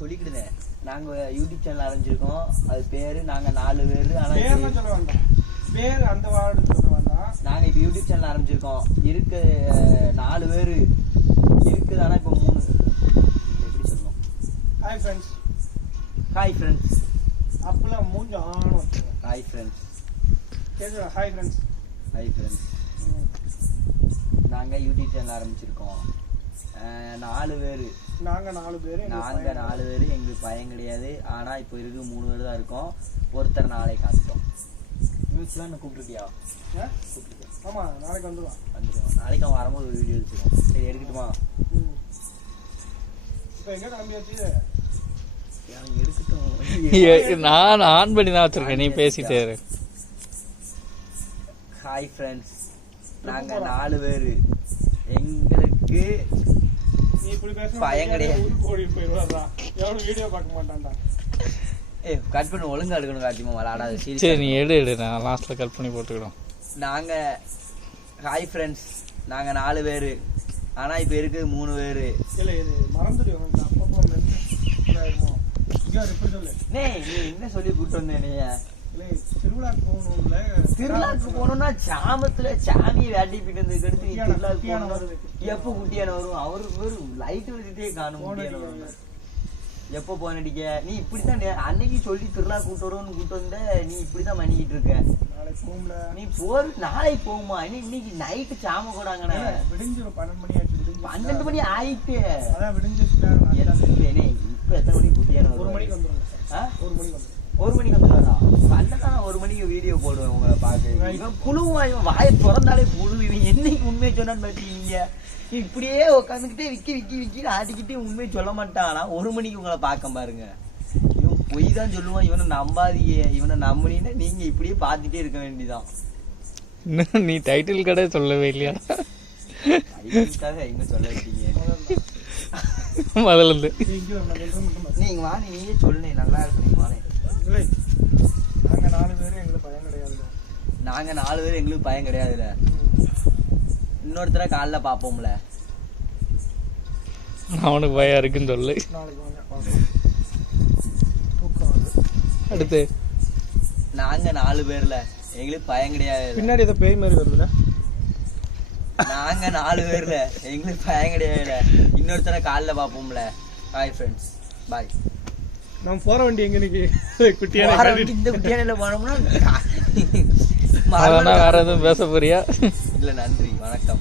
சொல்லிக்கிடுதேன். நாங்க YouTube channel ஆரம்பிச்சிருக்கோம். அது பேரு நாங்க 4 பேரு. ஆனா சொல்ல வேண்டாம், பேரு அந்த வார்டு சொல்ல வேண்டாம். நாங்க இப்ப யூடியூப் சேனல் ஆரம்பிச்சிருக்கோம். இருக்க 4 பேரு இருக்குது. ஆனா இப்ப 3 எப்படி சொல்லணும்? Hi friends. Hi friends. அப்பெல்லாம் மூஞ்ச ஆணும். Hi friends. கேக்குதா? Hi friends. Hi friends. நாங்க யூடியூப் சேனல் ஆரம்பிச்சிருக்கோம். 4 பேரு. நாங்க 4 பேரு. எங்களுக்கு பயம் கிடையாது. ஆனா இப்ப இருக்கு 3 பேர் தான் இருக்கோம். ஒருத்தர் நாளைக்கு காமிட்டோம். நியூஸ்லாம் என்ன கூப்பிட்டுருக்கியா? ஆமா, நாளைக்கு வந்துடுவான். நாளைக்கு அவன் வரும்போது ஒரு வீடியோ எடுத்துருவோம். சரி, எடுக்கட்டுமா? இப்போ எங்க கிளம்பியாச்சு? எடுக்கட்டும். நான் ஆன் பண்ணி தான் வச்சிருக்கேன், நீ பேசிட்டே இரு. Hi friends. நாங்க 4 பேரு. எங்களுக்கு நீ இப்படி பேச பயம் கிடையாது. ஓடி போயிடுவாரா? எவனும் வீடியோ பார்க்க மாட்டான்டா. கட் பண்ணி ஒழுங்கா எடுக்கணும். காட்டிமா விளாடாது. சரி, நீ எடு நான் லாஸ்ட்ல கட் பண்ணி போட்டுக்கிறோம். நாங்க ஹாய் ஃப்ரெண்ட்ஸ். நாங்க 4 பேரு. ஆனா இப்ப இருக்கு 3 பேரு. இல்ல இது மறந்துடுவோம். அப்பப்போ இதாயிருமோ. இங்க எப்படி சொல்லு? நீ என்ன சொல்லி கூப்பிட்டு வந்தே? நீ திருவிழாக்கு போகணும்ல. திருவிழாக்கு போனோம்னா சாமத்துல சாமியை வேட்டி போயிட்டு வந்து கெடுத்து திருவிழாக்கு போகணும். எப்ப குட்டியான வரும்? அவருக்கு வெறும் லைட் வச்சுட்டே காணும். குட்டியான வரும். எப்ப போன் அடிக்க? நீ இப்படித்தான் அன்னைக்கு சொல்லி திருவிழா கூட்டு வரும்னு கூட்டு வந்த. நீ இப்படிதான் பண்ணிக்கிட்டு இருக்க. நாளைக்கு போகும்ல. நீ நாளைக்கு போகுமா? இன்னைக்கு நைட்டு சாம கூடாங்கண்ணே. விடிஞ்சிரும். 12 மணி ஆச்சு. 12 மணி ஆயிட்டு. அதான் விடிஞ்சிருச்சுடா. இப்ப எத்தனை மணிக்கு குட்டியான வரும்? 1 மணிக்கு வந்துடும். 1 மணிக்கு வந்துடும். 1 மணிக்கு வந்துடுறா? பன்னெண்டான 1 மணிக்கு வீடியோ போடுவேன் உங்களை பார்க்க. இவன் புழுவா? இவன் வாயை திறந்தாலே புழு. இவன் என்னைக்கு உண்மையை சொன்னான்னு பார்த்தீங்க? இப்படியே உட்காந்துக்கிட்டே விக்கி ஆட்டிக்கிட்டே உண்மையை சொல்ல மாட்டான். 1 மணிக்கு உங்களை பார்க்க பாருங்க. இவன் பொய் தான் சொல்லுவான். இவனை நம்பாதீங்க. இவனை நம்பினீங்கன்னா நீங்க இப்படியே பார்த்துட்டே இருக்க வேண்டியதான். நீ டைட்டில் கடை சொல்லவே இல்லையா? எங்க சொல்ல வச்சீங்க முதல்ல இருந்து? நீங்க வாங்க, நீயே சொல்லு. நல்லா இருக்கு. நீங்க வாங்க. நாங்க 4 பேரு, எங்களுக்கு பயம் கிடையாதுல. நாங்க 4 பேரு, எங்களுக்கு பயம் கிடையாதுல. இன்னொருத்தர காலைல பாப்போம்ல. அவனுக்கு பயம் இருக்குன்னு சொல்லு. நாளைக்கு வாங்க. தூக்கம் வருது. அடுத்து நாங்க 4 பேர்ல எங்களுக்கு பயம் கிடையாது. பின்னாடி ஏதோ பேய் மாதிரி வருதுல. நாங்க 4 பேர்ல எங்களுக்கு பயம் கிடையாது. இன்னொருத்தர காலைல பாப்போம்ல. Hi friends. பாய். நம்ம போற வண்டி எங்க நிக்கு? குட்டியான இந்த குட்டியானையில போனோம்னா வேற எதுவும் பேச போறியா? இல்ல, நன்றி, வணக்கம்.